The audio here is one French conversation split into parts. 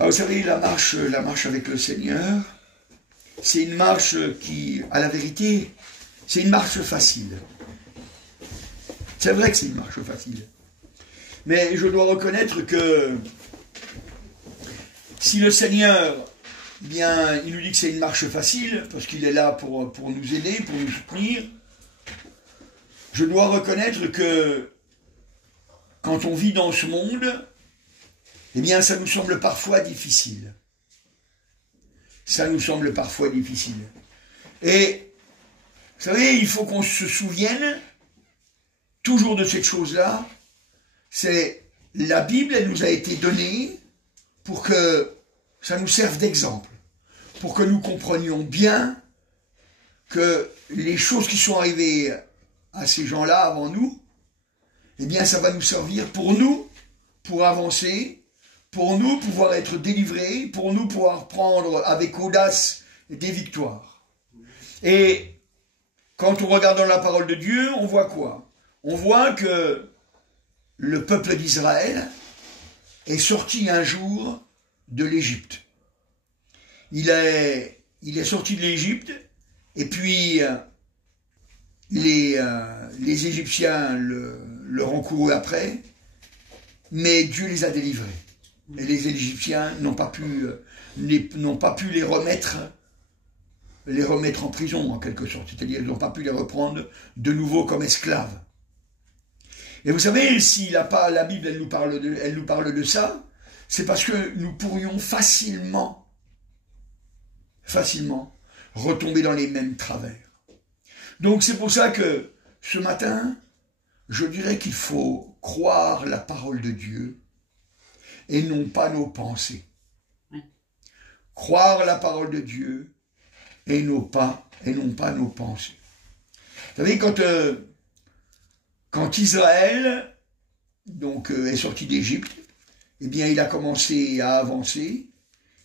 Alors, vous savez, la marche avec le Seigneur, c'est une marche qui, à la vérité, c'est une marche facile. C'est vrai que c'est une marche facile. Mais je dois reconnaître que si le Seigneur, bien, il nous dit que c'est une marche facile, parce qu'il est là pour nous aider, pour nous soutenir, je dois reconnaître que quand on vit dans ce monde, eh bien, ça nous semble parfois difficile. Ça nous semble parfois difficile. Et, vous savez, il faut qu'on se souvienne toujours de cette chose-là. C'est la Bible, elle nous a été donnée pour que ça nous serve d'exemple, pour que nous comprenions bien que les choses qui sont arrivées à ces gens-là avant nous, eh bien, ça va nous servir pour nous, pour avancer, pour nous pouvoir être délivrés, pour nous pouvoir prendre avec audace des victoires. Et quand on regarde dans la parole de Dieu, on voit quoi? On voit que le peuple d'Israël est sorti un jour de l'Égypte. Il est sorti de l'Égypte, et puis les Égyptiens leur ont couru après, mais Dieu les a délivrés. Et les Égyptiens n'ont pas pu les remettre en prison, en quelque sorte. C'est-à-dire, ils n'ont pas pu les reprendre de nouveau comme esclaves. Et vous savez, si la Bible, elle nous parle de ça, c'est parce que nous pourrions facilement retomber dans les mêmes travers. Donc c'est pour ça que ce matin, je dirais qu'il faut croire la parole de Dieu et non pas nos pensées. Croire la parole de Dieu et non pas nos pensées. Vous savez, quand Israël donc, est sorti d'Égypte, eh bien il a commencé à avancer,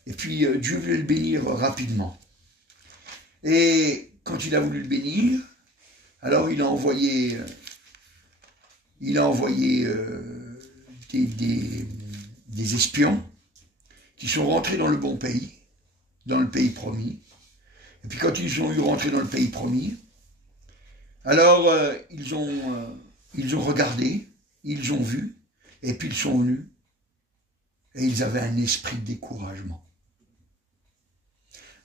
et puis Dieu voulait le bénir rapidement. Et quand il a voulu le bénir, alors il a envoyé des espions qui sont rentrés dans le bon pays, dans le pays promis. Et puis quand ils ont eu rentré dans le pays promis, alors ils ont regardé, ils ont vu, et puis ils sont venus, et ils avaient un esprit de découragement.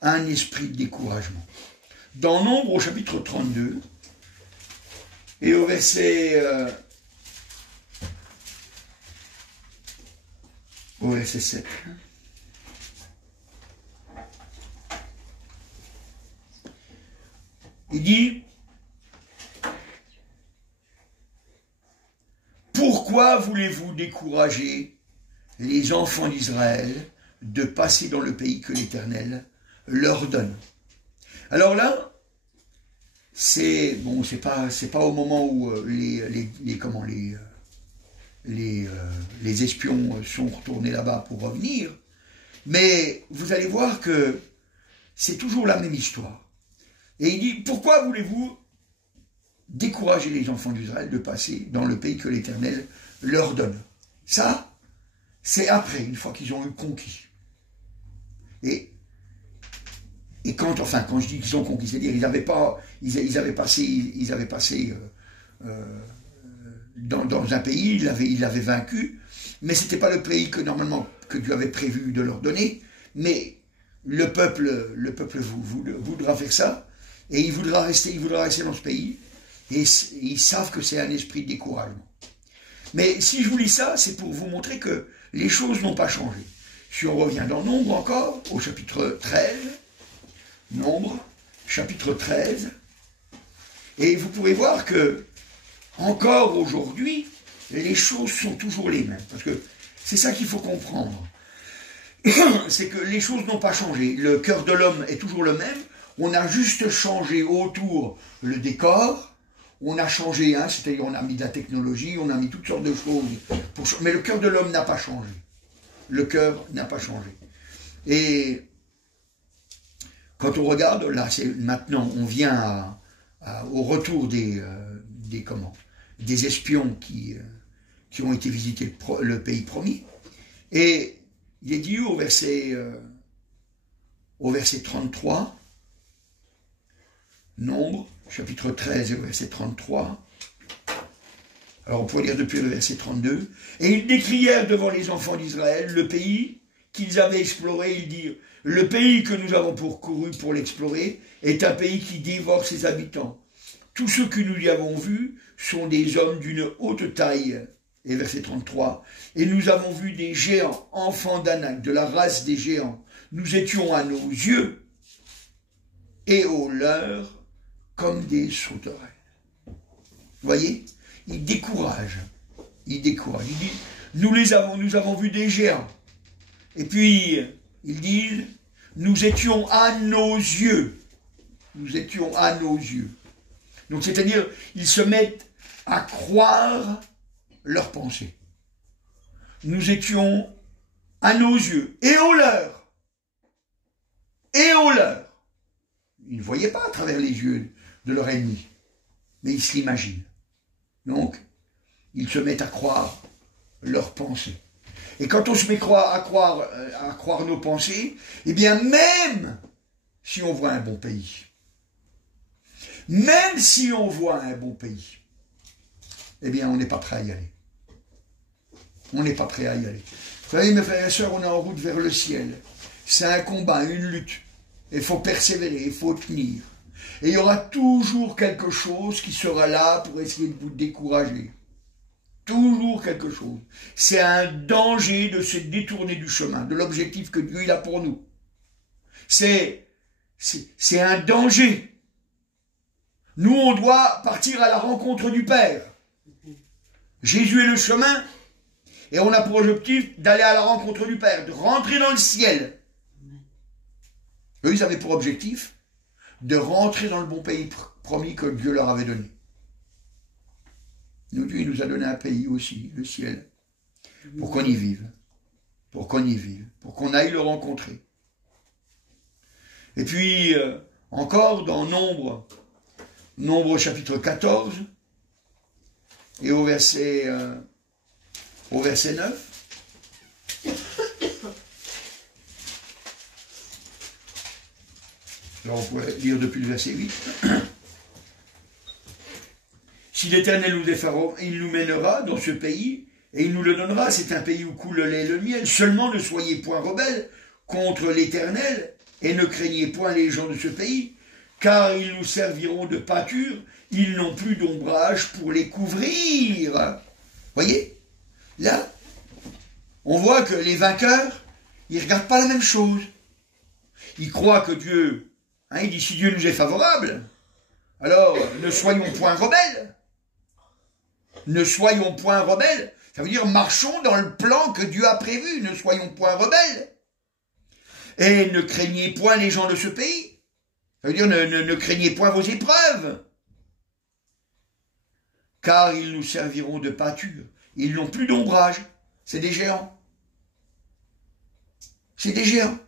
Un esprit de découragement. Dans Nombre, au chapitre 32, et au verset 7. Il dit: pourquoi voulez-vous décourager les enfants d'Israël de passer dans le pays que l'Éternel leur donne? Alors là, c'est pas au moment où les espions sont retournés là-bas pour revenir, mais vous allez voir que c'est toujours la même histoire. Et il dit: pourquoi voulez-vous décourager les enfants d'Israël de passer dans le pays que l'Éternel leur donne? Ça, c'est après, une fois qu'ils ont eu conquis. Et quand je dis qu'ils ont conquis, c'est-à-dire ils avaient passé dans un pays, ils l'avaient vaincu, mais c'était pas le pays que normalement que Dieu avait prévu de leur donner, mais le peuple voudra faire ça, et il voudra rester dans ce pays, et ils savent que c'est un esprit de découragement. Mais si je vous lis ça, c'est pour vous montrer que les choses n'ont pas changé. Si on revient dans Nombre encore, au chapitre 13, Nombre, chapitre 13, et vous pourrez voir que, encore aujourd'hui, les choses sont toujours les mêmes. Parce que c'est ça qu'il faut comprendre. C'est que les choses n'ont pas changé. Le cœur de l'homme est toujours le même. On a juste changé autour le décor. On a changé, c'est-à-dire on a mis de la technologie, on a mis toutes sortes de choses. Mais le cœur de l'homme n'a pas changé. Le cœur n'a pas changé. Et quand on regarde, là, maintenant, on vient au retour des espions qui ont été visiter le pays promis. Et il est dit au verset 33, Nombre, chapitre 13 et au verset 33. Alors on pourrait lire depuis le verset 32. Et ils décrièrent devant les enfants d'Israël le pays qu'ils avaient exploré. Ils dirent, le pays que nous avons parcouru pour l'explorer est un pays qui dévore ses habitants. Tous ceux que nous y avons vus sont des hommes d'une haute taille. Et verset 33. Et nous avons vu des géants, enfants d'Anak, de la race des géants. Nous étions à nos yeux et aux leurs comme des sauterelles. Vous voyez? Il décourage. Il décourage. Il dit, nous avons vu des géants. Et puis, ils disent, nous étions à nos yeux. Nous étions à nos yeux. Donc, c'est-à-dire, ils se mettent à croire leurs pensées. Nous étions à nos yeux et aux leurs. Et aux leurs. Ils ne voyaient pas à travers les yeux de leur ennemi, mais ils se l'imaginent. Donc, ils se mettent à croire leurs pensées. Et quand on se met à croire nos pensées, eh bien, même si on voit un bon pays, eh bien, on n'est pas prêt à y aller. On n'est pas prêt à y aller. Vous savez, mes frères et sœurs, on est en route vers le ciel. C'est un combat, une lutte. Il faut persévérer, il faut tenir. Et il y aura toujours quelque chose qui sera là pour essayer de vous décourager. Toujours quelque chose. C'est un danger de se détourner du chemin, de l'objectif que Dieu il a pour nous. C'est un danger. Nous, on doit partir à la rencontre du Père. Jésus est le chemin, et on a pour objectif d'aller à la rencontre du Père, de rentrer dans le ciel. Eux, ils avaient pour objectif de rentrer dans le bon pays promis que Dieu leur avait donné. Nous, Dieu, il nous a donné un pays aussi, le ciel, pour qu'on y vive, pour qu'on aille le rencontrer. Et puis, encore dans Nombre chapitre 14, et au verset 9, alors on pourrait lire depuis le verset 8. Si l'Éternel nous défend, il nous mènera dans ce pays, et il nous le donnera. C'est un pays où coule le lait et le miel. Seulement ne soyez point rebelles contre l'Éternel, et ne craignez point les gens de ce pays, car ils nous serviront de pâture, ils n'ont plus d'ombrage pour les couvrir. Voyez? Là, on voit que les vainqueurs, ils ne regardent pas la même chose. Ils croient que Dieu, il dit si Dieu nous est favorable, alors ne soyons point rebelles. Ne soyons point rebelles. Ça veut dire marchons dans le plan que Dieu a prévu. Ne soyons point rebelles. Et ne craignez point les gens de ce pays. Ça veut dire ne craignez point vos épreuves. Car ils nous serviront de pâture. Ils n'ont plus d'ombrage. C'est des géants. C'est des géants.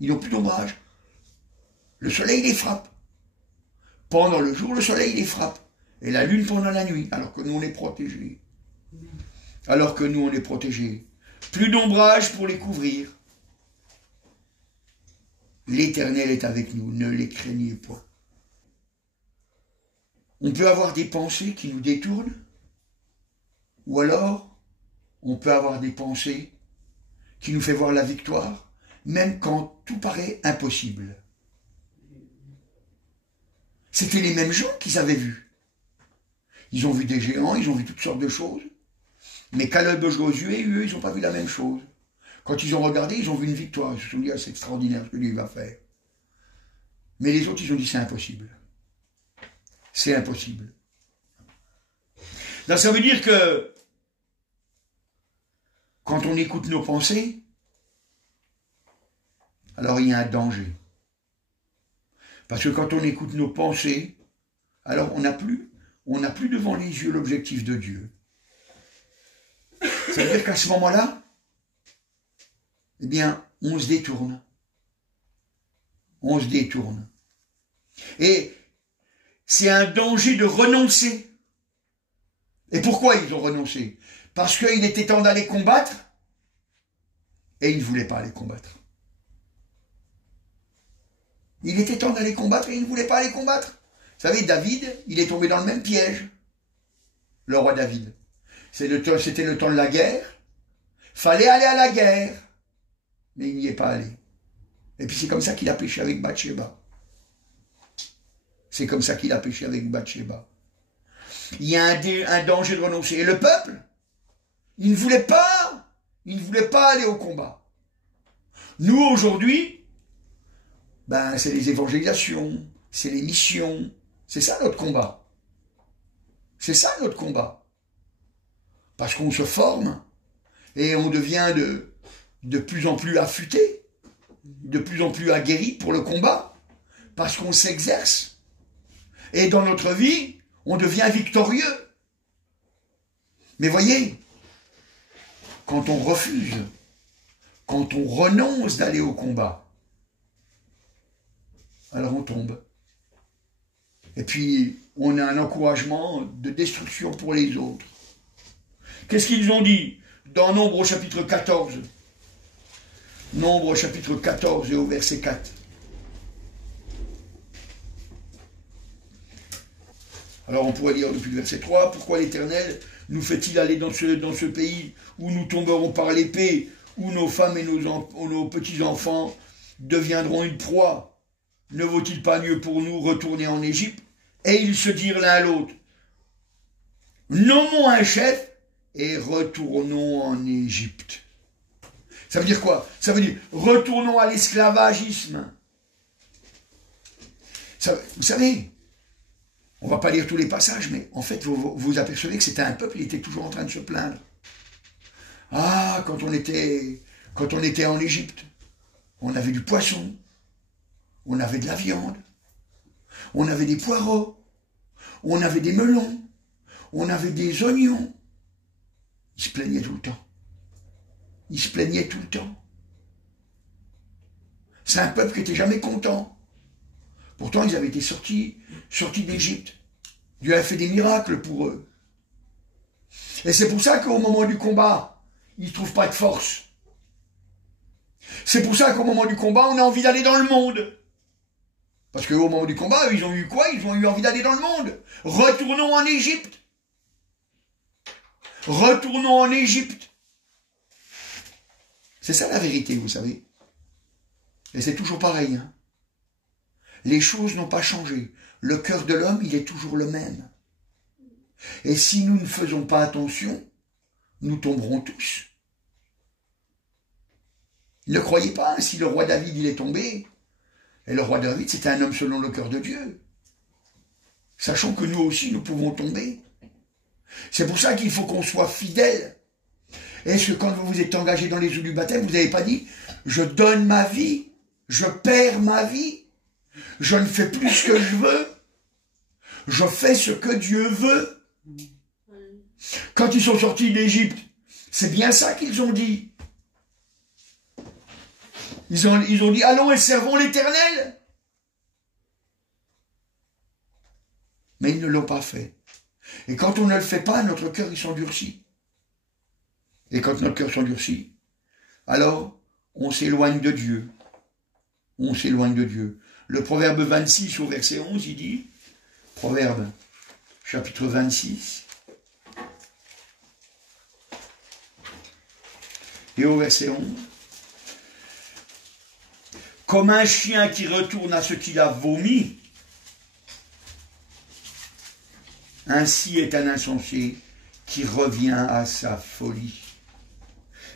Ils n'ont plus d'ombrage. Le soleil les frappe. Pendant le jour, le soleil les frappe. Et la lune pendant la nuit. Alors que nous, on est protégés. Alors que nous, on est protégés. Plus d'ombrage pour les couvrir. L'Éternel est avec nous. Ne les craignez point. On peut avoir des pensées qui nous détournent. Ou alors, on peut avoir des pensées qui nous font voir la victoire, même quand tout paraît impossible. C'était les mêmes gens qu'ils avaient vus. Ils ont vu des géants, ils ont vu toutes sortes de choses. Mais Caleb et Josué, eux, ils n'ont pas vu la même chose. Quand ils ont regardé, ils ont vu une victoire. Ils se sont dit, c'est extraordinaire ce que Dieu va faire. Mais les autres, ils ont dit, c'est impossible. C'est impossible. Donc ça veut dire que quand on écoute nos pensées, alors il y a un danger. Parce que quand on écoute nos pensées, alors on n'a plus devant les yeux l'objectif de Dieu. Ça veut dire qu'à ce moment-là, eh bien, on se détourne. On se détourne. Et c'est un danger de renoncer. Et pourquoi ils ont renoncé? Parce qu'il était temps d'aller combattre. et il ne voulait pas aller combattre. Il était temps d'aller combattre et il ne voulait pas aller combattre. Vous savez, David, il est tombé dans le même piège. Le roi David. C'était le temps de la guerre. Fallait aller à la guerre. Mais il n'y est pas allé. Et puis c'est comme ça qu'il a péché avec Bathsheba. C'est comme ça qu'il a péché avec Bathsheba. Il y a un danger de renoncer. Et le peuple, il ne voulait pas aller au combat. Nous, aujourd'hui, c'est les évangélisations, c'est les missions. C'est ça notre combat. C'est ça notre combat. Parce qu'on se forme et on devient de plus en plus affûté, de plus en plus aguerri pour le combat, parce qu'on s'exerce. Et dans notre vie, on devient victorieux. Mais voyez, quand on refuse, quand on renonce d'aller au combat, alors on tombe. Et puis, on a un encouragement de destruction pour les autres. Qu'est-ce qu'ils ont dit dans Nombre au chapitre 14? Nombre au chapitre 14 et au verset 4. Alors on pourrait lire depuis le verset 3, « Pourquoi l'Éternel nous fait-il aller dans ce pays où nous tomberons par l'épée, où nos femmes et nos petits-enfants deviendront une proie? Ne vaut-il pas mieux pour nous retourner en Égypte ?» Et ils se dirent l'un à l'autre, « Nommons un chef et retournons en Égypte. » Ça veut dire quoi? Ça veut dire, retournons à l'esclavagisme. Vous savez, on ne va pas lire tous les passages, mais en fait, vous apercevez que c'était un peuple, il était toujours en train de se plaindre. Ah, quand on était en Égypte, on avait du poisson, on avait de la viande, on avait des poireaux, on avait des melons, on avait des oignons. Ils se plaignaient tout le temps. Ils se plaignaient tout le temps. C'est un peuple qui n'était jamais content. Pourtant, ils avaient été sortis d'Égypte. Dieu a fait des miracles pour eux. Et c'est pour ça qu'au moment du combat, ils ne trouvent pas de force. C'est pour ça qu'au moment du combat, on a envie d'aller dans le monde. Parce qu'au moment du combat, ils ont eu quoi? Ils ont eu envie d'aller dans le monde. Retournons en Égypte. Retournons en Égypte. C'est ça la vérité, vous savez. Et c'est toujours pareil. Hein. Les choses n'ont pas changé. Le cœur de l'homme, il est toujours le même. Et si nous ne faisons pas attention, nous tomberons tous. Ne croyez pas, hein, si le roi David, il est tombé, et le roi David, c'était un homme selon le cœur de Dieu. Sachant que nous aussi, nous pouvons tomber. C'est pour ça qu'il faut qu'on soit fidèle. Est-ce que quand vous vous êtes engagé dans les eaux du baptême, vous n'avez pas dit « Je donne ma vie, je perds ma vie, je ne fais plus ce que je veux, je fais ce que Dieu veut ». Quand ils sont sortis d'Égypte, c'est bien ça qu'ils ont dit. Ils ont dit « Allons et servons l'Éternel ». Mais ils ne l'ont pas fait. Et quand on ne le fait pas, notre cœur il s'endurcit. Et quand notre cœur s'endurcit, alors on s'éloigne de Dieu. On s'éloigne de Dieu. Le proverbe 26 au verset 11, il dit, proverbe chapitre 26, et au verset 11, « Comme un chien qui retourne à ce qu'il a vomi, ainsi est un insensé qui revient à sa folie. »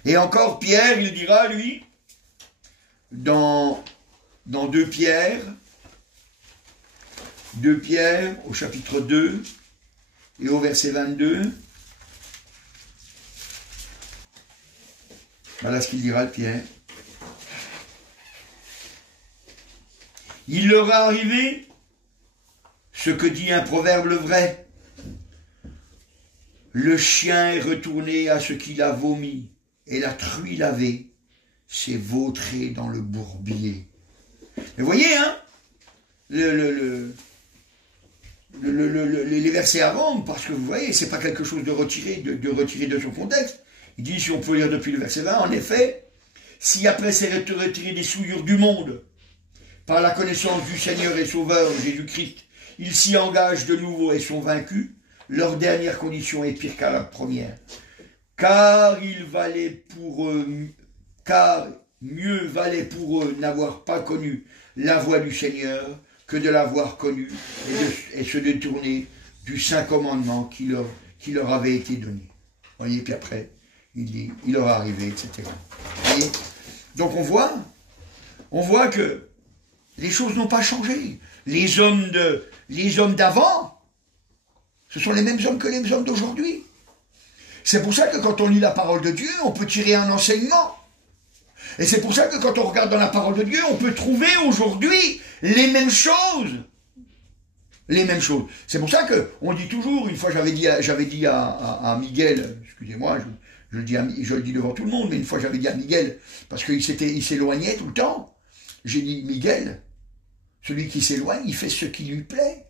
Et encore, Pierre, il dira, lui, dans 2 Pierre, au chapitre 2, et au verset 22, voilà ce qu'il dira, Pierre. « Il leur est arrivé ce que dit un proverbe vrai. Le chien est retourné à ce qu'il a vomi, et la truie lavée s'est vautrée dans le bourbier. » Mais voyez, hein, les versets avant, parce que vous voyez, c'est pas quelque chose de retiré de son contexte. Il dit, si on peut lire depuis le verset 20, en effet, si après s'est retiré des souillures du monde, par la connaissance du Seigneur et Sauveur Jésus-Christ, ils s'y engagent de nouveau et sont vaincus, leur dernière condition est pire qu'à la première. Car mieux valait pour eux n'avoir pas connu la voie du Seigneur que de l'avoir connu et se détourner du saint commandement qui leur avait été donné. Vous voyez, puis après, il dit, il leur est arrivé, etc. Vous voyez? Donc on voit que les choses n'ont pas changé. Les hommes d'avant, ce sont les mêmes hommes que les hommes d'aujourd'hui. C'est pour ça que quand on lit la parole de Dieu, on peut tirer un enseignement. Et c'est pour ça que quand on regarde dans la parole de Dieu, on peut trouver aujourd'hui les mêmes choses. Les mêmes choses. C'est pour ça qu'on dit toujours, une fois j'avais dit à Miguel, excusez-moi, je le dis devant tout le monde, mais une fois j'avais dit à Miguel, parce qu'il s'éloignait tout le temps, j'ai dit, Miguel, celui qui s'éloigne, il fait ce qui lui plaît.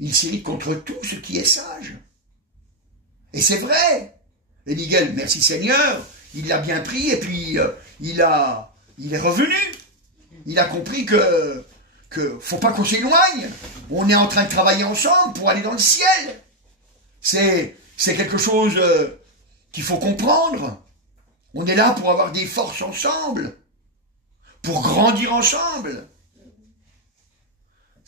Il s'irrite contre tout ce qui est sage. Et c'est vrai. Et Miguel, merci Seigneur, il l'a bien pris, et puis il est revenu. Il a compris que faut pas qu'on s'éloigne. On est en train de travailler ensemble pour aller dans le ciel. C'est quelque chose qu'il faut comprendre. On est là pour avoir des forces ensemble, pour grandir ensemble.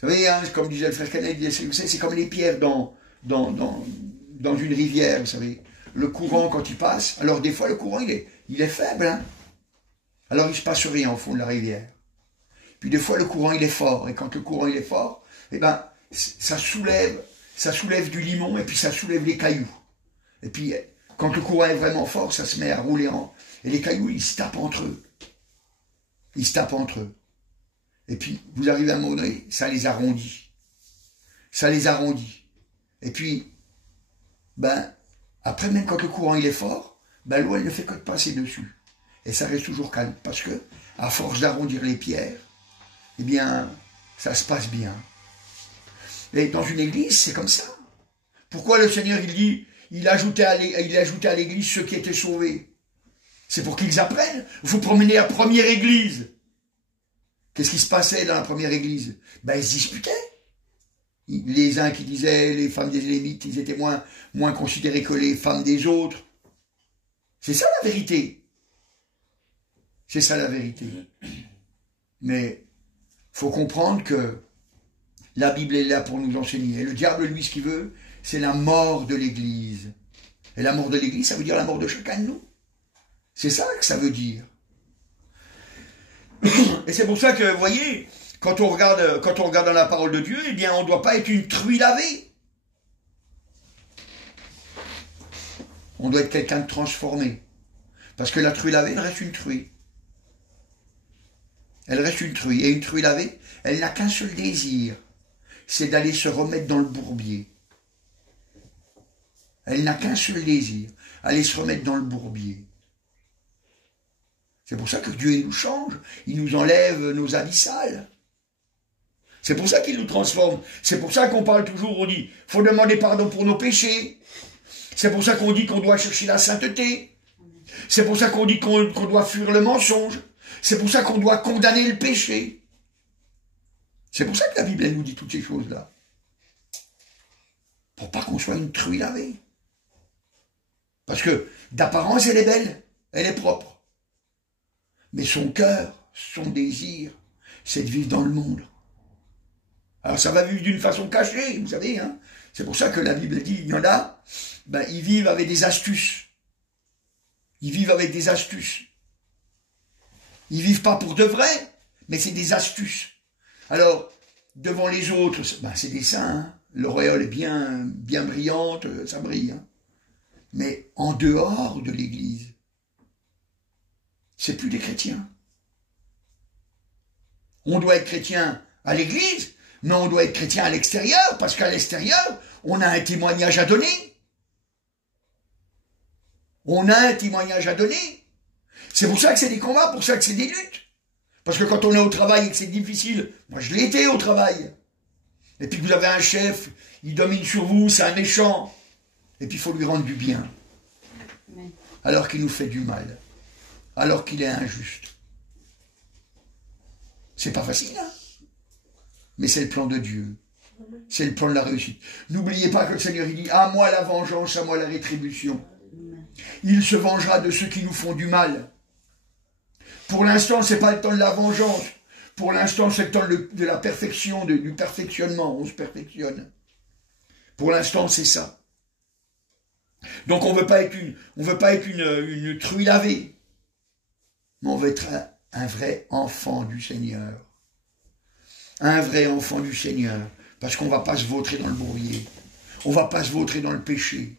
Vous savez, hein, comme disait le frère Canet, c'est comme les pierres dans une rivière, vous savez. Le courant, quand il passe, alors des fois le courant il est faible, hein. Alors il ne se passe rien au fond de la rivière. Puis des fois le courant il est fort, et quand le courant il est fort, eh ben ça soulève du limon, et puis ça soulève les cailloux. Et puis quand le courant est vraiment fort, ça se met à rouler et les cailloux ils se tapent entre eux. Ils se tapent entre eux. Et puis vous arrivez à un moment donné, ça les arrondit. Ça les arrondit. Et puis, après même quand le courant il est fort, l'eau elle ne fait que de passer dessus. Et ça reste toujours calme, parce que, à force d'arrondir les pierres, eh bien, ça se passe bien. Et dans une église, c'est comme ça. Pourquoi le Seigneur, il dit, il ajoutait à l'église ceux qui étaient sauvés? C'est pour qu'ils apprennent. Vous promenez à la première église. Qu'est-ce qui se passait dans la première église? Ils se disputaient. Les uns qui disaient, les femmes des Lévites, ils étaient moins considérés que les femmes des autres. C'est ça la vérité. C'est ça la vérité. Mais faut comprendre que la Bible est là pour nous enseigner. Et le diable, lui, ce qu'il veut, c'est la mort de l'Église. Et la mort de l'Église, ça veut dire la mort de chacun de nous. C'est ça que ça veut dire. Et c'est pour ça que, vous voyez, quand on regarde dans la parole de Dieu, eh bien, on ne doit pas être une truie lavée. On doit être quelqu'un de transformé. Parce que la truie lavée, elle reste une truie. Elle reste une truie. Et une truie lavée, elle n'a qu'un seul désir, c'est d'aller se remettre dans le bourbier. Elle n'a qu'un seul désir, aller se remettre dans le bourbier. C'est pour ça que Dieu nous change, il nous enlève nos habits sales. C'est pour ça qu'il nous transforme. C'est pour ça qu'on parle toujours, on dit, faut demander pardon pour nos péchés. C'est pour ça qu'on dit qu'on doit chercher la sainteté. C'est pour ça qu'on dit qu'on doit fuir le mensonge. C'est pour ça qu'on doit condamner le péché. C'est pour ça que la Bible elle nous dit toutes ces choses-là. Pour pas qu'on soit une truie lavée. Parce que d'apparence, elle est belle, elle est propre. Mais son cœur, son désir, c'est de vivre dans le monde. Alors ça va vivre d'une façon cachée, vous savez. Hein. C'est pour ça que la Bible dit, il y en a, ils vivent avec des astuces. Ils vivent avec des astuces. Ils vivent pas pour de vrai, mais c'est des astuces. Alors, devant les autres, c'est des saints. Hein. L'auréole est bien brillante, ça brille. Hein. Mais en dehors de l'Église, c'est plus des chrétiens. On doit être chrétien à l'Église, mais on doit être chrétien à l'extérieur, parce qu'à l'extérieur, on a un témoignage à donner. On a un témoignage à donner. C'est pour ça que c'est des combats, pour ça que c'est des luttes. Parce que quand on est au travail et que c'est difficile, moi je l'ai été au travail. Et puis vous avez un chef, il domine sur vous, c'est un méchant. Et puis il faut lui rendre du bien. Alors qu'il nous fait du mal. alors qu'il est injuste. C'est pas facile, hein? Mais c'est le plan de Dieu. C'est le plan de la réussite. N'oubliez pas que le Seigneur, il dit, à moi la vengeance, à moi la rétribution. Il se vengera de ceux qui nous font du mal. Pour l'instant, c'est pas le temps de la vengeance. Pour l'instant, c'est le temps de la perfection, du perfectionnement. On se perfectionne. Pour l'instant, c'est ça. Donc, on veut pas être une truie lavée. Mais on veut être un vrai enfant du Seigneur. Un vrai enfant du Seigneur. Parce qu'on ne va pas se vautrer dans le bourbier. On ne va pas se vautrer dans le péché.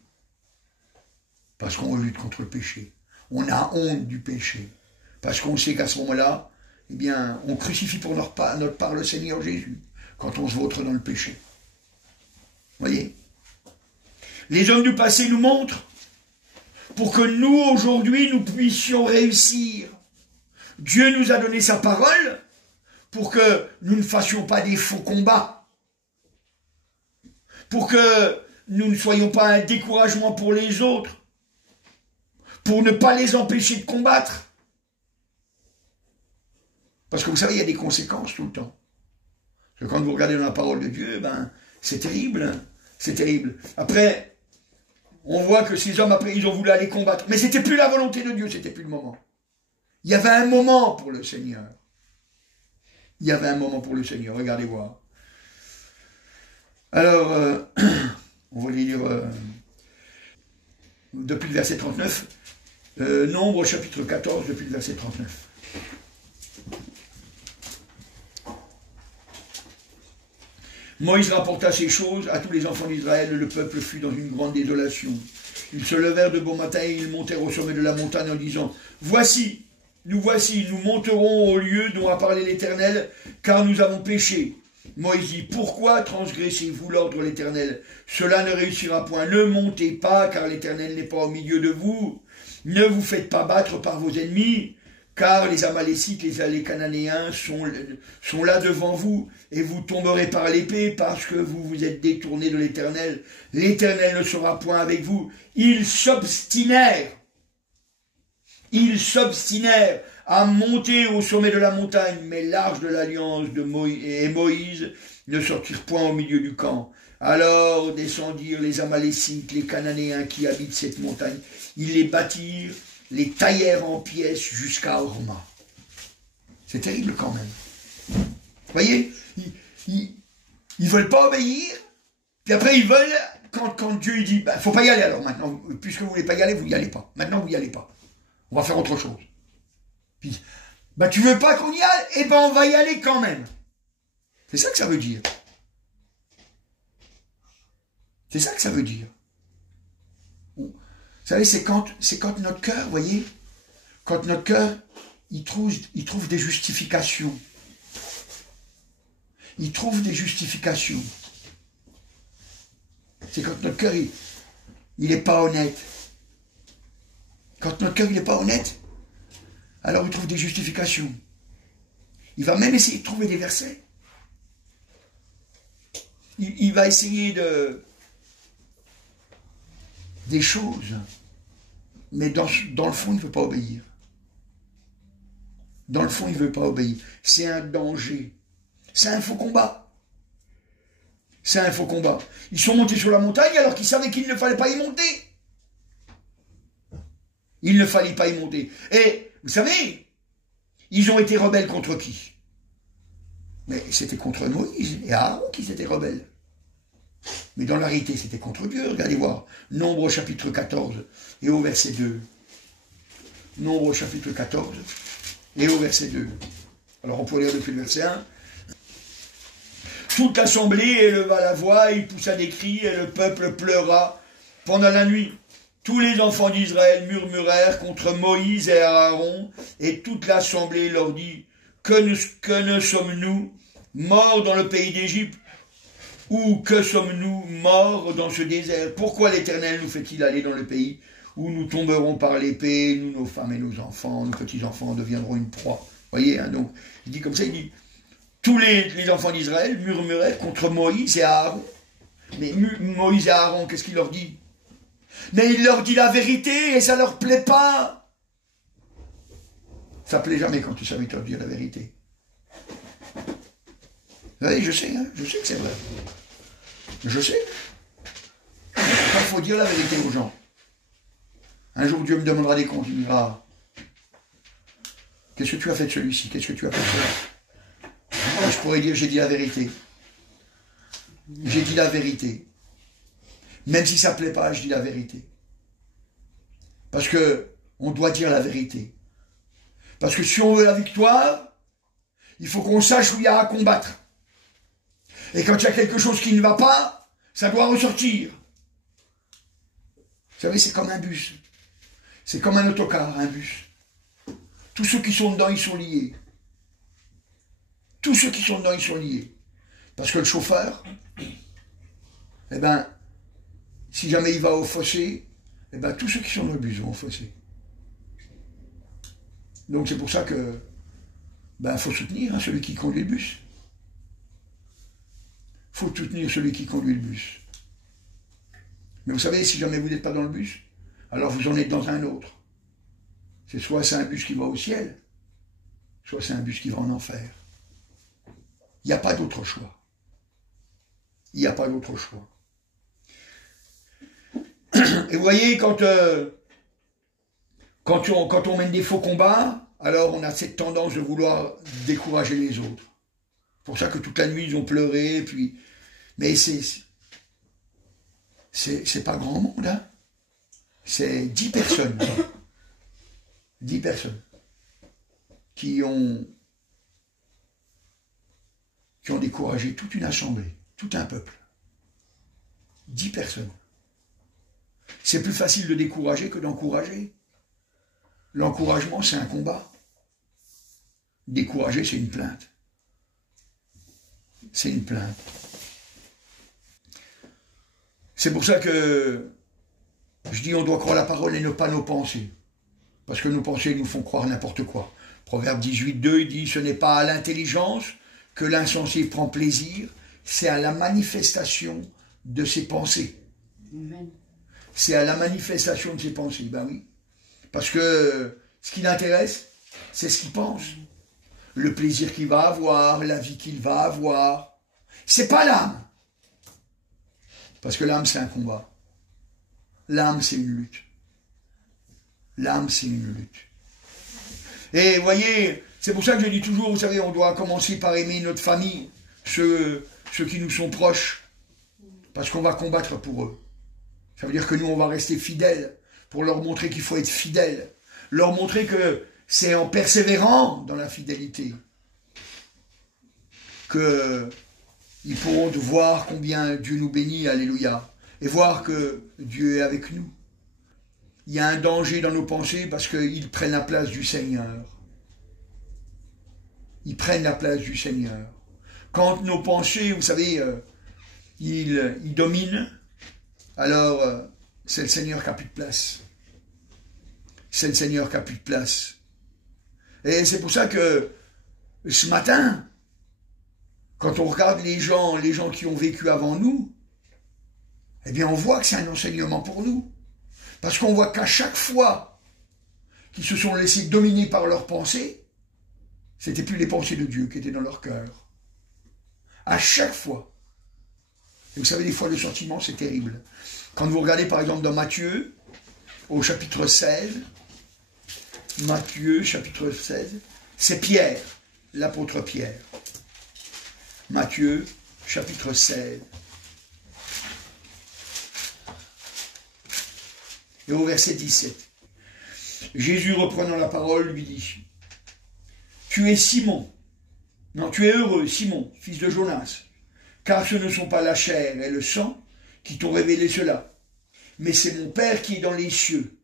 Parce qu'on lutte contre le péché. On a honte du péché. Parce qu'on sait qu'à ce moment-là, eh bien, on crucifie pour notre part le Seigneur Jésus. Quand on se vautre dans le péché. Voyez? Les hommes du passé nous montrent pour que nous, aujourd'hui, nous puissions réussir. Dieu nous a donné sa parole pour que nous ne fassions pas des faux combats. Pour que nous ne soyons pas un découragement pour les autres. Pour ne pas les empêcher de combattre. Parce que vous savez, il y a des conséquences tout le temps. Parce que quand vous regardez dans la parole de Dieu, ben, c'est terrible. C'est terrible. Après, on voit que ces hommes, après, ils ont voulu aller combattre. Mais c'était plus la volonté de Dieu, c'était plus le moment. Il y avait un moment pour le Seigneur. Il y avait un moment pour le Seigneur, regardez voir. Alors, on va lire depuis le verset 39, Nombre chapitre 14, depuis le verset 39. Moïse rapporta ces choses à tous les enfants d'Israël, le peuple fut dans une grande désolation. Ils se levèrent de bon matin et ils montèrent au sommet de la montagne en disant, voici, nous monterons au lieu dont a parlé l'Éternel, car nous avons péché. Moïse dit, pourquoi transgressez-vous l'ordre de l'Éternel? Cela ne réussira point. Ne montez pas, car l'Éternel n'est pas au milieu de vous. Ne vous faites pas battre par vos ennemis, car les Amalécites, les Cananéens sont là devant vous, et vous tomberez par l'épée, parce que vous vous êtes détournés de l'Éternel. L'Éternel ne sera point avec vous. Ils s'obstinèrent à monter au sommet de la montagne, mais l'arche de l'alliance de Moïse ne sortirent point au milieu du camp. Alors descendirent les Amalécites, les Cananéens qui habitent cette montagne. Ils les battirent, les taillèrent en pièces jusqu'à Horma. C'est terrible quand même. Vous voyez, ils veulent pas obéir, puis après ils veulent, quand Dieu il dit, bah, faut pas y aller alors maintenant, puisque vous voulez pas y aller, vous y allez pas. Maintenant vous y allez pas. On va faire autre chose. Puis, bah tu veux pas qu'on y aille? Eh ben on va y aller quand même. C'est ça que ça veut dire. C'est ça que ça veut dire. Vous savez, c'est quand notre cœur, vous voyez, quand notre cœur, il trouve des justifications. Il trouve des justifications. C'est quand notre cœur, il n'est pas honnête. Quand notre cœur, il n'est pas honnête, alors il trouve des justifications. Il va même essayer de trouver des versets. Il va essayer des choses. Mais dans le fond, il ne veut pas obéir. Dans le fond, il ne veut pas obéir. C'est un danger. C'est un faux combat. C'est un faux combat. Ils sont montés sur la montagne alors qu'ils savaient qu'il ne fallait pas y monter. Il ne fallait pas y monter. Et, vous savez, ils ont été rebelles contre qui? Mais c'était contre Moïse et Aaron qu'ils étaient rebelles. Mais dans la réalité, c'était contre Dieu. Regardez voir. Nombre chapitre 14 et au verset 2. Nombre chapitre 14 et au verset 2. Alors on peut lire depuis le verset 1. Toute l'assemblée éleva la voix, il poussa des cris et le peuple pleura pendant la nuit. Tous les enfants d'Israël murmurèrent contre Moïse et Aaron, et toute l'assemblée leur dit, que ne sommes-nous morts dans le pays d'Égypte, ou que sommes-nous morts dans ce désert? Pourquoi l'Éternel nous fait-il aller dans le pays où nous tomberons par l'épée, nous, nos femmes et nos enfants, nos petits-enfants deviendront une proie? Voyez, hein, donc, il dit comme ça, il dit, tous les enfants d'Israël murmuraient contre Moïse et Aaron. Mais Moïse et Aaron, qu'est-ce qu'il leur dit? Mais il leur dit la vérité et ça leur plaît pas. Ça plaît jamais quand tu serviteur de dire la vérité. Oui, je sais, hein, je sais que c'est vrai. Je sais. Il faut dire la vérité aux gens. Un jour, Dieu me demandera des comptes. Il me dira, qu'est-ce que tu as fait de celui-ci? Qu'est-ce que tu as fait de celui-ci? Je pourrais dire, j'ai dit la vérité. J'ai dit la vérité. Même si ça ne plaît pas, je dis la vérité. Parce que on doit dire la vérité. Parce que si on veut la victoire, il faut qu'on sache où il y a à combattre. Et quand il y a quelque chose qui ne va pas, ça doit ressortir. Vous savez, c'est comme un bus. C'est comme un autocar, un bus. Tous ceux qui sont dedans, ils sont liés. Tous ceux qui sont dedans, ils sont liés. Parce que le chauffeur, eh ben, si jamais il va au fossé, eh ben, tous ceux qui sont dans le bus vont au fossé. Donc c'est pour ça que ben, faut soutenir celui qui conduit le bus. Faut soutenir celui qui conduit le bus. Mais vous savez, si jamais vous n'êtes pas dans le bus, alors vous en êtes dans un autre. C'est soit c'est un bus qui va au ciel, soit c'est un bus qui va en enfer. Il n'y a pas d'autre choix. Il n'y a pas d'autre choix. Et vous voyez, quand on mène des faux combats, alors on a cette tendance de vouloir décourager les autres. C'est pour ça que toute la nuit, ils ont pleuré, puis... Mais c'est pas grand monde, hein. C'est 10 personnes. 10 personnes qui ont découragé toute une assemblée, tout un peuple. 10 personnes. C'est plus facile de décourager que d'encourager. L'encouragement, c'est un combat. Décourager, c'est une plainte. C'est une plainte. C'est pour ça que je dis on doit croire la parole et ne pas nos pensées. Parce que nos pensées nous font croire n'importe quoi. Proverbe 18:2, il dit « Ce n'est pas à l'intelligence que l'insensé prend plaisir, c'est à la manifestation de ses pensées. » C'est à la manifestation de ses pensées, ben oui. Parce que ce qui l'intéresse, c'est ce qu'il pense. Le plaisir qu'il va avoir, la vie qu'il va avoir. C'est pas l'âme. Parce que l'âme, c'est un combat. L'âme, c'est une lutte. L'âme, c'est une lutte. Et vous voyez, c'est pour ça que je dis toujours, vous savez, on doit commencer par aimer notre famille, ceux qui nous sont proches, parce qu'on va combattre pour eux. Ça veut dire que nous, on va rester fidèles, pour leur montrer qu'il faut être fidèle, leur montrer que c'est en persévérant dans la fidélité qu'ils pourront voir combien Dieu nous bénit, alléluia, et voir que Dieu est avec nous. Il y a un danger dans nos pensées parce qu'ils prennent la place du Seigneur. Ils prennent la place du Seigneur. Quand nos pensées, vous savez, ils dominent, alors c'est le Seigneur qui n'a plus de place. C'est le Seigneur qui n'a plus de place. Et c'est pour ça que ce matin, quand on regarde les gens qui ont vécu avant nous, eh bien on voit que c'est un enseignement pour nous. Parce qu'on voit qu'à chaque fois qu'ils se sont laissés dominer par leurs pensées, c'était plus les pensées de Dieu qui étaient dans leur cœur. À chaque fois. Et vous savez, des fois, le sentiment, c'est terrible. Quand vous regardez, par exemple, dans Matthieu, au chapitre 16, Matthieu, chapitre 16, c'est Pierre, l'apôtre Pierre. Matthieu, chapitre 16. Et au verset 17, Jésus, reprenant la parole, lui dit, « Tu es Simon, non, tu es heureux, Simon, fils de Jonas, car ce ne sont pas la chair et le sang qui t'ont révélé cela, mais c'est mon Père qui est dans les cieux.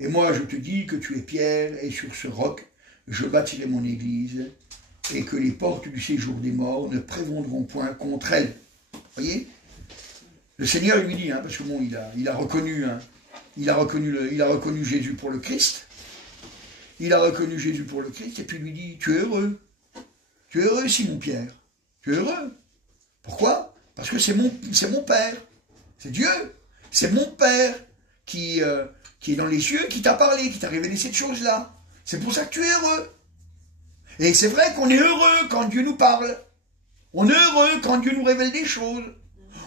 Et moi, je te dis que tu es Pierre, et sur ce roc, je bâtirai mon église, et que les portes du séjour des morts ne prévaudront point contre elle. » Voyez ? Le Seigneur lui dit, hein, parce que bon, il a reconnu Jésus pour le Christ. Il a reconnu Jésus pour le Christ, et puis il lui dit, tu es heureux. Tu es heureux, Simon Pierre. Tu es heureux. Pourquoi? Parce que c'est mon Père. C'est Dieu. C'est mon Père qui est dans les cieux, qui t'a parlé, qui t'a révélé cette chose-là. C'est pour ça que tu es heureux. Et c'est vrai qu'on est heureux quand Dieu nous parle. On est heureux quand Dieu nous révèle des choses.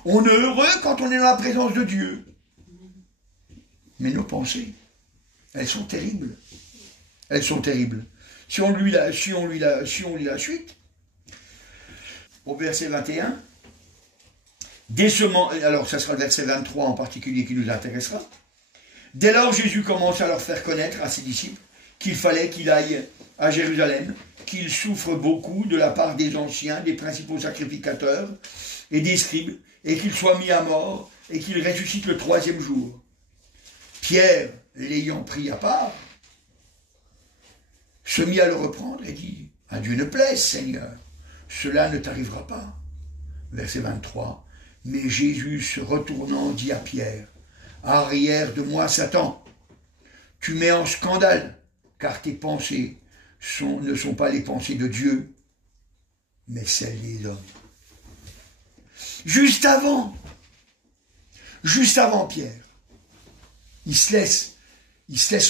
On est heureux quand on est dans la présence de Dieu. Mais nos pensées, elles sont terribles. Elles sont terribles. Si on lit la suite, au verset 21, alors ça sera le verset 23 en particulier qui nous intéressera. Dès lors, Jésus commence à leur faire connaître à ses disciples qu'il fallait qu'il aille à Jérusalem, qu'il souffre beaucoup de la part des anciens, des principaux sacrificateurs et des scribes, et qu'il soit mis à mort, et qu'il ressuscite le 3e jour. Pierre, l'ayant pris à part, se mit à le reprendre et dit, « À Dieu ne plaise, Seigneur, cela ne t'arrivera pas. » Verset 23, « Mais Jésus, se retournant, dit à Pierre, « Arrière de moi, Satan, tu mets en scandale, car tes pensées ne sont pas les pensées de Dieu, mais celles des hommes. » Juste avant Pierre, il se laisse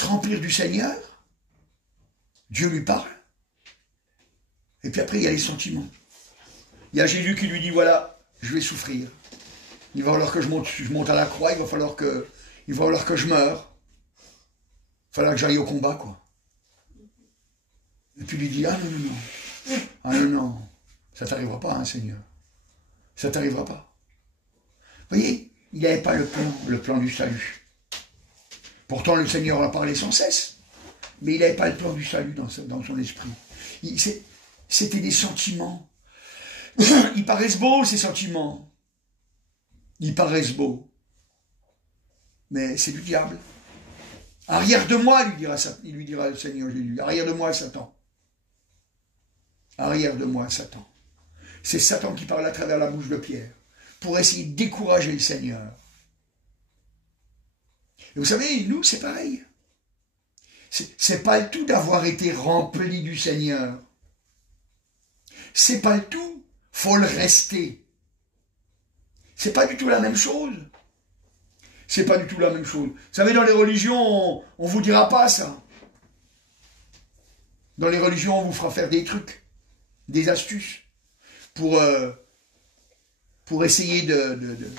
remplir du Seigneur, Dieu lui parle, et puis après il y a les sentiments. Il y a Jésus qui lui dit, voilà, je vais souffrir. Il va falloir que je monte à la croix, il va falloir que je meure. Il va falloir que j'aille au combat, quoi. Et puis il lui dit, ah non, ça t'arrivera pas, hein, Seigneur. Ça t'arrivera pas. Vous voyez, il n'avait pas le plan du salut. Pourtant, le Seigneur en a parlé sans cesse. Mais il n'avait pas le plan du salut dans son esprit. C'était des sentiments. Ils paraissent beaux, ces sentiments. Ils paraissent beaux. Mais c'est du diable. Arrière de moi, il lui dira le Seigneur Jésus. Arrière de moi, Satan. Arrière de moi, Satan. C'est Satan qui parle à travers la bouche de Pierre pour essayer de décourager le Seigneur. Et vous savez, nous, c'est pareil. C'est pas le tout d'avoir été rempli du Seigneur. C'est pas le tout. Faut le rester. C'est pas du tout la même chose. C'est pas du tout la même chose. Vous savez, dans les religions, on vous dira pas ça. Dans les religions, on vous fera faire des trucs, des astuces, pour essayer de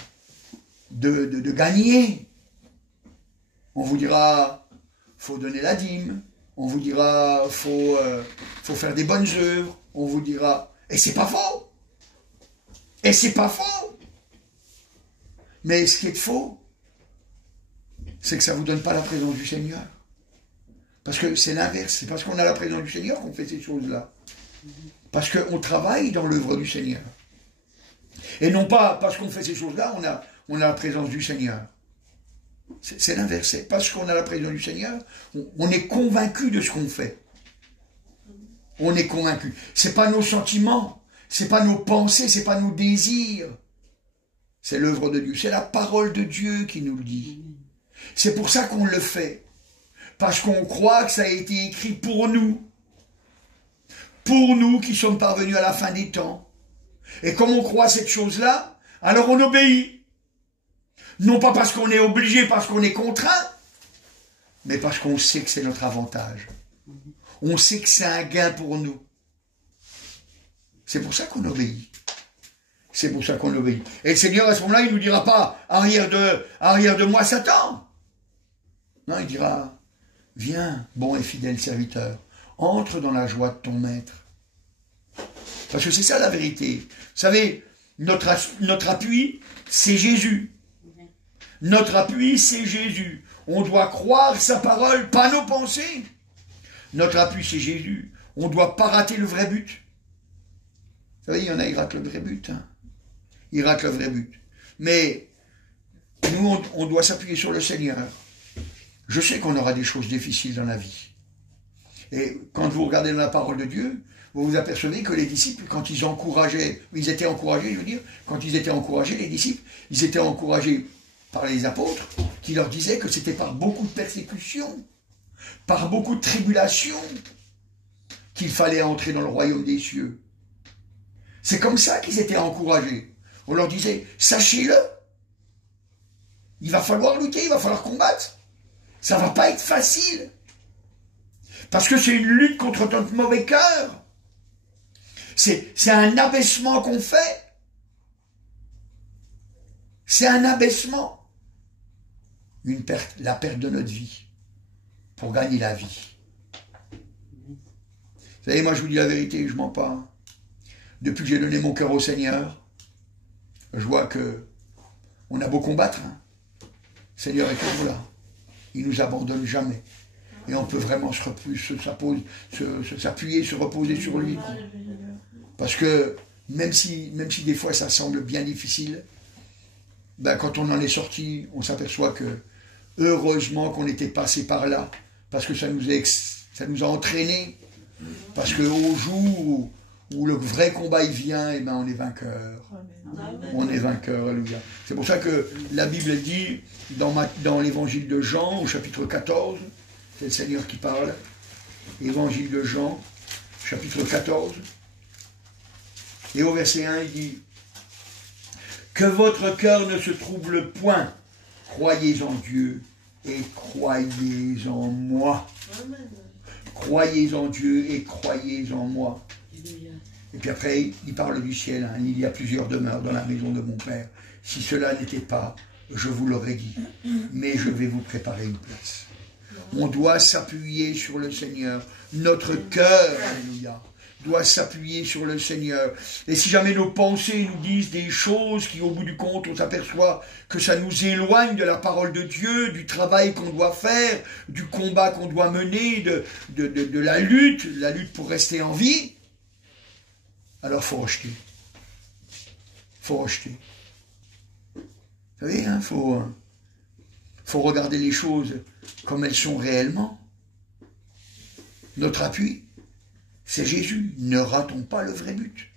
gagner. On vous dira, faut donner la dîme. On vous dira, faut faire des bonnes œuvres. On vous dira, et c'est pas faux. Et c'est pas faux. Mais ce qui est faux, c'est que ça ne vous donne pas la présence du Seigneur. Parce que c'est l'inverse. C'est parce qu'on a la présence du Seigneur qu'on fait ces choses-là. Parce qu'on travaille dans l'œuvre du Seigneur. Et non pas parce qu'on fait ces choses-là, on a la présence du Seigneur. C'est l'inverse. C'est parce qu'on a la présence du Seigneur, on est convaincu de ce qu'on fait. On est convaincu. C'est pas nos sentiments, c'est pas nos pensées, c'est pas nos désirs. C'est l'œuvre de Dieu. C'est la parole de Dieu qui nous le dit. C'est pour ça qu'on le fait. Parce qu'on croit que ça a été écrit pour nous. Pour nous qui sommes parvenus à la fin des temps. Et comme on croit cette chose-là, alors on obéit. Non pas parce qu'on est obligé, parce qu'on est contraint, mais parce qu'on sait que c'est notre avantage. On sait que c'est un gain pour nous. C'est pour ça qu'on obéit. C'est pour ça qu'on obéit. Et le Seigneur, à ce moment-là, il ne nous dira pas « arrière de moi, Satan ». Non, il dira « viens, bon et fidèle serviteur, entre dans la joie de ton maître ». Parce que c'est ça la vérité. Vous savez, notre appui, c'est Jésus. Notre appui, c'est Jésus. On doit croire sa parole, pas nos pensées. Notre appui, c'est Jésus. On ne doit pas rater le vrai but. Vous savez, il y en a, ils ratent le vrai but. Hein. Ils ratent le vrai but. Mais nous, on doit s'appuyer sur le Seigneur. Je sais qu'on aura des choses difficiles dans la vie. Et quand vous regardez dans la parole de Dieu, vous vous apercevez que les disciples, quand ils étaient encouragés, je veux dire, quand ils étaient encouragés, les disciples, ils étaient encouragés par les apôtres, qui leur disaient que c'était par beaucoup de persécutions, par beaucoup de tribulations, qu'il fallait entrer dans le royaume des cieux. C'est comme ça qu'ils étaient encouragés. On leur disait, sachez-le, il va falloir lutter, il va falloir combattre. Ça ne va pas être facile. Parce que c'est une lutte contre notre mauvais cœur. C'est un abaissement qu'on fait. C'est un abaissement. Une perte, la perte de notre vie pour gagner la vie. Vous savez, moi je vous dis la vérité, je mens pas. Depuis que j'ai donné mon cœur au Seigneur, je vois que on a beau combattre, hein. Le Seigneur est toujours là. Il ne nous abandonne jamais. Et on peut vraiment s'appuyer, se reposer sur lui. Parce que même si des fois ça semble bien difficile, ben quand on en est sorti, on s'aperçoit que heureusement qu'on était passé par là, parce que ça nous a entraînés, parce qu'au jour où le vrai combat il vient, et ben on est vainqueur. On est vainqueur, alléluia. C'est pour ça que la Bible dit dans l'évangile de Jean, au chapitre 14, c'est le Seigneur qui parle, évangile de Jean, chapitre 14, et au verset 1, il dit « Que votre cœur ne se trouble point, croyez en Dieu et croyez en moi. Croyez en Dieu et croyez en moi. » Et puis après, il parle du ciel, hein. Il y a plusieurs demeures dans la maison de mon Père. Si cela n'était pas, je vous l'aurais dit, mais je vais vous préparer une place. On doit s'appuyer sur le Seigneur. Notre cœur, alléluia, doit s'appuyer sur le Seigneur. Et si jamais nos pensées nous disent des choses qui, au bout du compte, on s'aperçoit que ça nous éloigne de la parole de Dieu, du travail qu'on doit faire, du combat qu'on doit mener, de la lutte pour rester en vie, alors faut rejeter. Faut rejeter. Vous savez, hein, faut regarder les choses comme elles sont réellement. Notre appui, c'est Jésus. Ne ratons pas le vrai but.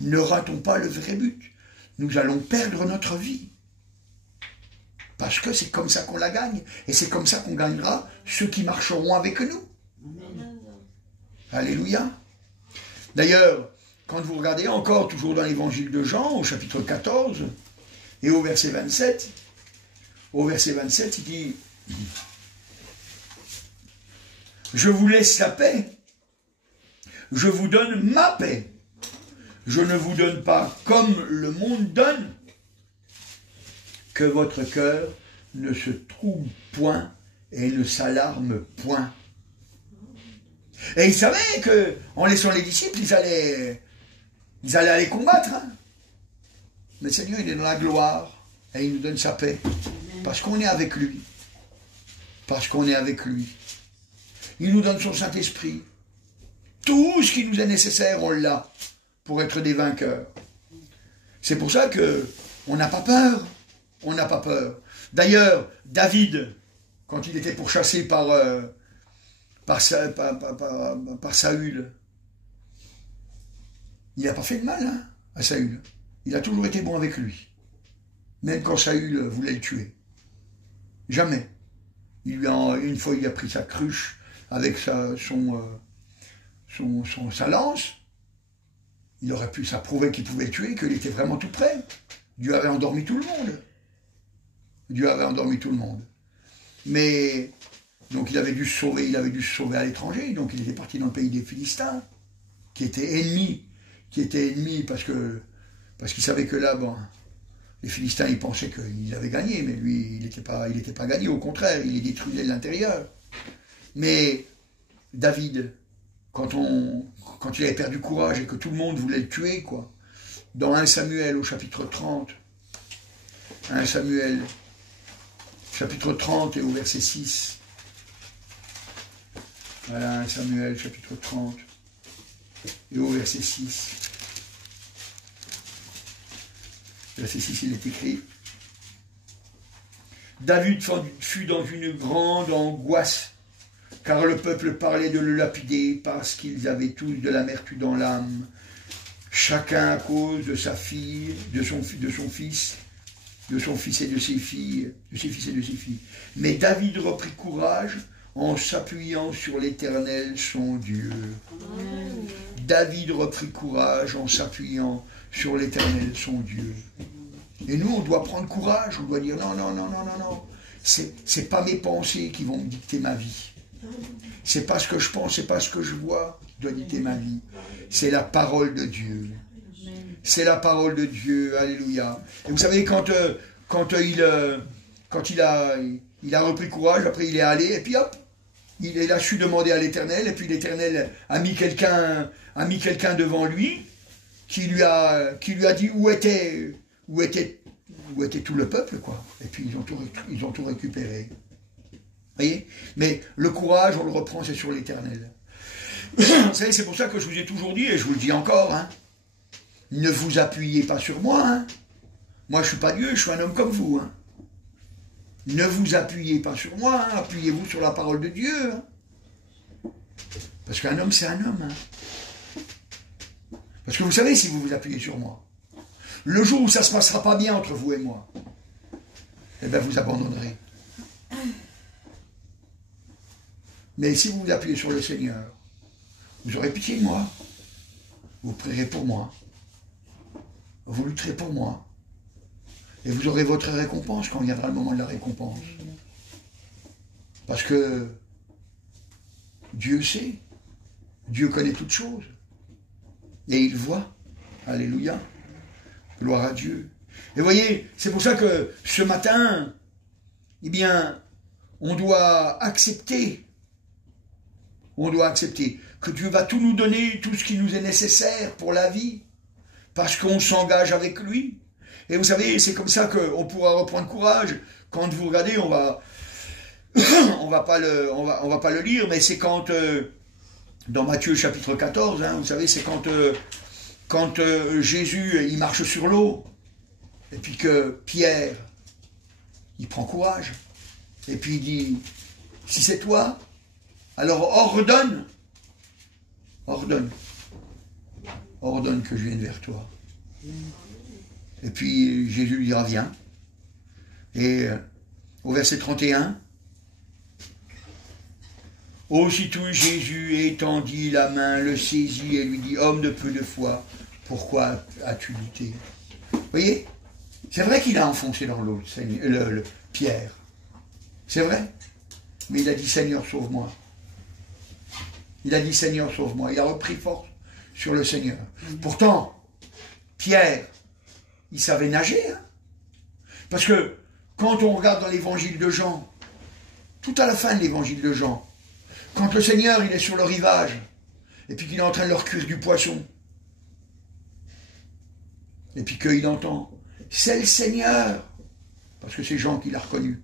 Ne ratons pas le vrai but. Nous allons perdre notre vie. Parce que c'est comme ça qu'on la gagne. Et c'est comme ça qu'on gagnera ceux qui marcheront avec nous. Alléluia. D'ailleurs, quand vous regardez encore, toujours dans l'évangile de Jean, au chapitre 14, et au verset 27, il dit « Je vous laisse la paix, je vous donne ma paix. Je ne vous donne pas comme le monde donne, que votre cœur ne se trouble point et ne s'alarme point. » Et il savait qu'en laissant les disciples, ils allaient aller combattre. Hein. Mais le Seigneur, il est dans la gloire et il nous donne sa paix. Parce qu'on est avec lui. Parce qu'on est avec lui. Il nous donne son Saint-Esprit. Tout ce qui nous est nécessaire, on l'a pour être des vainqueurs. C'est pour ça qu'on n'a pas peur. On n'a pas peur. D'ailleurs, David, quand il était pourchassé par Saül, il n'a pas fait de mal hein, à Saül. Il a toujours été bon avec lui. Même quand Saül voulait le tuer. Jamais. Une fois, il a pris sa cruche avec sa lance. Il aurait pu, ça prouvait qu'il pouvait le tuer, qu'il était vraiment tout près. Dieu avait endormi tout le monde. Dieu avait endormi tout le monde. Mais, donc il avait dû se sauver à l'étranger, donc il était parti dans le pays des Philistins, qui était ennemi parce qu'il savait que là, bon, les Philistins, ils pensaient qu'ils avaient gagné, mais lui, il n'était pas gagné, au contraire, il les détruisait de l'intérieur. Mais David, quand il avait perdu courage et que tout le monde voulait le tuer, quoi, dans 1 Samuel au chapitre 30, 1 Samuel, chapitre 30 et au verset 6. Voilà, 1 Samuel, chapitre 30 et au verset 6. Verset 6, il est écrit « David fut dans une grande angoisse, car le peuple parlait de le lapider, parce qu'ils avaient tous de l'amertume dans l'âme, chacun à cause de sa fille, de son fils et de ses filles, Mais David reprit courage en s'appuyant sur l'Éternel, son Dieu. » David reprit courage en s'appuyant sur l'Éternel, son Dieu. Et nous, on doit prendre courage, on doit dire non. C'est pas mes pensées qui vont me dicter ma vie. C'est pas ce que je pense, c'est pas ce que je vois qui doit dicter ma vie. C'est la parole de Dieu. C'est la parole de Dieu. Alléluia. Et vous savez, quand il a repris courage, après il est allé, et puis hop, il a su demander à l'Éternel, et puis l'Éternel a mis quelqu'un devant lui qui lui a dit où était tout le peuple, quoi. Et puis ils ont tout récupéré. Vous voyez? Mais le courage, on le reprend, c'est sur l'Éternel. Vous savez, c'est pour ça que je vous ai toujours dit, et je vous le dis encore, hein, ne vous appuyez pas sur moi. Hein. Moi, je ne suis pas Dieu, je suis un homme comme vous. Hein. Ne vous appuyez pas sur moi, hein, appuyez-vous sur la parole de Dieu. Hein. Parce qu'un homme, c'est un homme. Hein. Parce que vous savez, si vous vous appuyez sur moi, le jour où ça ne se passera pas bien entre vous et moi, eh bien, vous abandonnerez. Mais si vous vous appuyez sur le Seigneur, vous aurez pitié de moi. Vous prierez pour moi. Vous lutterez pour moi. Et vous aurez votre récompense quand viendra le moment de la récompense. Parce que Dieu sait. Dieu connaît toutes choses. Et il voit. Alléluia. Gloire à Dieu. Et voyez, c'est pour ça que ce matin, eh bien, on doit accepter que Dieu va tout nous donner, tout ce qui nous est nécessaire pour la vie, parce qu'on s'engage avec lui. Et vous savez, c'est comme ça qu'on pourra reprendre courage. Quand vous regardez, on va pas le lire, mais c'est quand, dans Matthieu chapitre 14, hein, vous savez, c'est quand Jésus, il marche sur l'eau, et puis que Pierre, il prend courage, et puis il dit, si c'est toi, alors ordonne que je vienne vers toi. Et puis Jésus lui dira, viens. Et au verset 31, aussitôt Jésus étendit la main, le saisit et lui dit, homme de peu de foi, pourquoi as-tu douté? Vous voyez, c'est vrai qu'il a enfoncé dans l'eau Pierre. C'est vrai. Mais il a dit, Seigneur, sauve-moi. Il a dit, Seigneur, sauve-moi. Il a repris force sur le Seigneur. Pourtant, Pierre, il savait nager. Hein, parce que quand on regarde dans l'évangile de Jean, tout à la fin de l'évangile de Jean, quand le Seigneur, il est sur le rivage, et puis qu'il est en train de leur cuire du poisson, et puis qu'il entend, c'est le Seigneur, parce que c'est Jean qui l'a reconnu,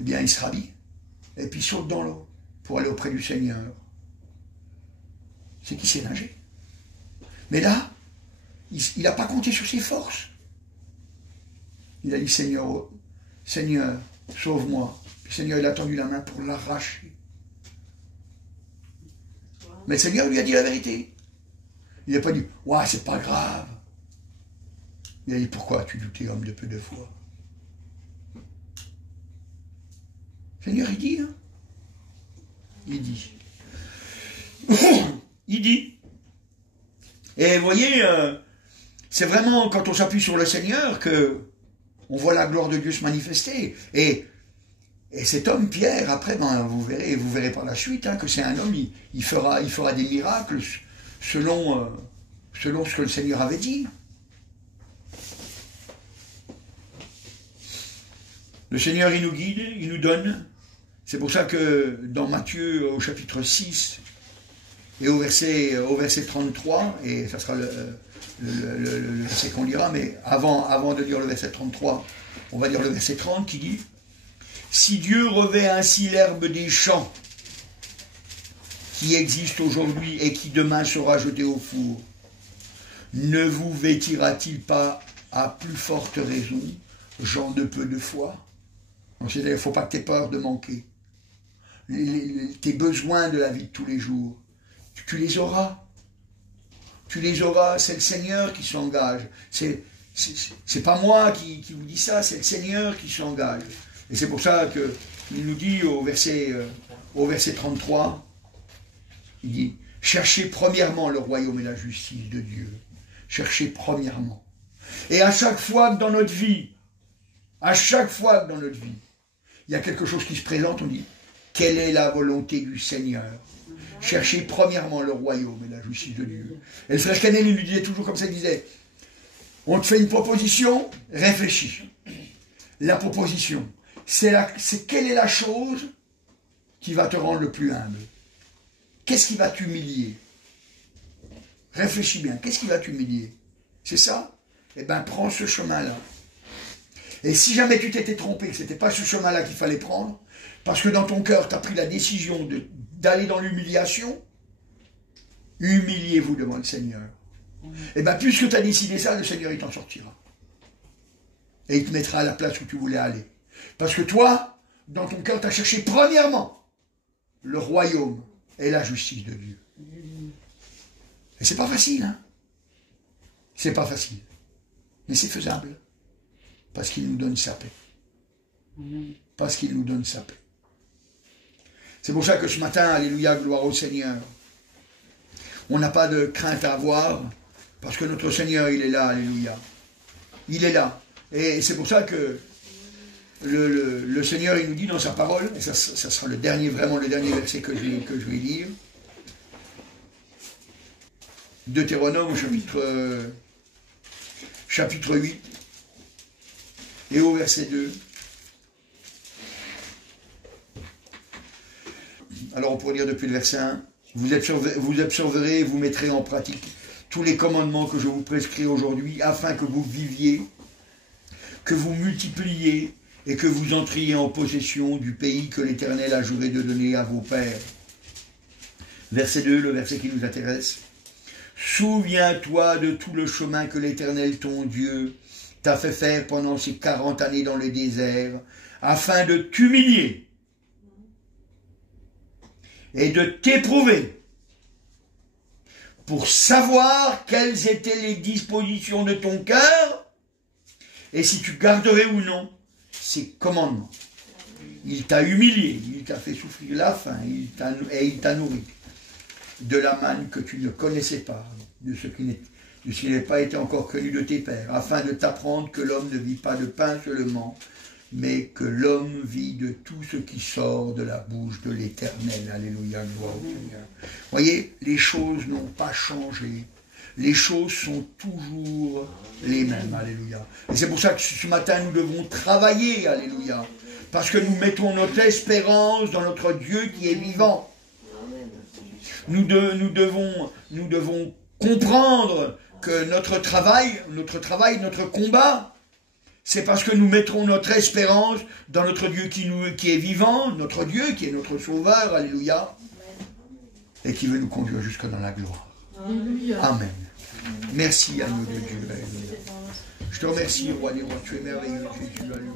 eh bien, il se rhabille, et puis il saute dans l'eau, pour aller auprès du Seigneur. C'est qu'il sait nager. Mais là, il n'a pas compté sur ses forces. Il a dit, Seigneur, sauve-moi. Le Seigneur, il a tendu la main pour l'arracher. Mais le Seigneur lui a dit la vérité. Il n'a pas dit, ouais, c'est pas grave. Il a dit, pourquoi as-tu douté, homme de peu de foi? Le Seigneur, il dit, hein. Il dit. Il dit. Et vous voyez, c'est vraiment quand on s'appuie sur le Seigneur que on voit la gloire de Dieu se manifester. Et cet homme, Pierre, après, ben, vous verrez par la suite, hein, que c'est un homme, il fera des miracles selon ce que le Seigneur avait dit. Le Seigneur, il nous guide, il nous donne. C'est pour ça que dans Matthieu, au chapitre 6, et au verset 33, et ça sera le verset qu'on lira, mais avant de lire le verset 33, on va lire le verset 30 qui dit « Si Dieu revêt ainsi l'herbe des champs, qui existe aujourd'hui et qui demain sera jetée au four, ne vous vêtira-t-il pas à plus forte raison, gens de peu de foi ?» Donc c'est-à-dire, il ne faut pas que tu aies peur de manquer. Tes besoins de la vie de tous les jours, tu les auras. Tu les auras, c'est le Seigneur qui s'engage. C'est pas moi qui vous dis ça, c'est le Seigneur qui s'engage. Et c'est pour ça qu'il nous dit au verset 33, il dit, cherchez premièrement le royaume et la justice de Dieu. Cherchez premièrement. Et à chaque fois que dans notre vie, il y a quelque chose qui se présente, on dit, quelle est la volonté du Seigneur. Cherchez premièrement le royaume et la justice de Dieu. Et le frère Canel, il lui disait toujours comme ça, il disait, on te fait une proposition, réfléchis. La proposition, c'est quelle est la chose qui va te rendre le plus humble? Qu'est-ce qui va t'humilier? Réfléchis bien, qu'est-ce qui va t'humilier? C'est ça? Eh bien, prends ce chemin-là. Et si jamais tu t'étais trompé, que ce n'était pas ce chemin-là qu'il fallait prendre, parce que dans ton cœur, tu as pris la décision d'aller dans l'humiliation, humiliez-vous devant le Seigneur. Et bien, puisque tu as décidé ça, le Seigneur, il t'en sortira. Et il te mettra à la place où tu voulais aller. Parce que toi, dans ton cœur, tu as cherché premièrement le royaume et la justice de Dieu. Et c'est pas facile, hein. C'est pas facile. Mais c'est faisable. Parce qu'il nous donne sa paix. Parce qu'il nous donne sa paix. C'est pour ça que ce matin, alléluia, gloire au Seigneur, on n'a pas de crainte à avoir, parce que notre Seigneur, il est là, alléluia. Il est là. Et c'est pour ça que le Seigneur, il nous dit dans sa parole, et ça sera vraiment le dernier verset que je vais lire, Deutéronome, chapitre 8, et au verset 2. Alors on pourrait lire depuis le verset 1. Vous observerez et vous mettrez en pratique tous les commandements que je vous prescris aujourd'hui, afin que vous viviez, que vous multipliez et que vous entriez en possession du pays que l'Éternel a juré de donner à vos pères. Verset 2, le verset qui nous intéresse. Souviens-toi de tout le chemin que l'Éternel, ton Dieu, t'a fait faire pendant ces 40 années dans le désert, afin de t'humilier et de t'éprouver, pour savoir quelles étaient les dispositions de ton cœur, et si tu garderais ou non ses commandements. Il t'a humilié, il t'a fait souffrir la faim, et il t'a nourri de la manne que tu ne connaissais pas, de ce qui n'est pas été encore connu de tes pères, afin de t'apprendre que l'homme ne vit pas de pain seulement, mais que l'homme vit de tout ce qui sort de la bouche de l'Éternel. Alléluia, gloire au Seigneur. Voyez, les choses n'ont pas changé. Les choses sont toujours les mêmes. Alléluia. Et c'est pour ça que ce matin, nous devons travailler. Alléluia. Parce que nous mettons notre espérance dans notre Dieu qui est vivant. Nous devons comprendre que notre travail, notre combat, c'est parce que nous mettrons notre espérance dans notre Dieu qui est vivant, notre Dieu qui est notre Sauveur, alléluia, et qui veut nous conduire jusque dans la gloire. Alléluia. Amen. Merci à nous de Dieu. Alléluia. Je te remercie, roi des rois, tu es merveilleux, Jésus, alléluia.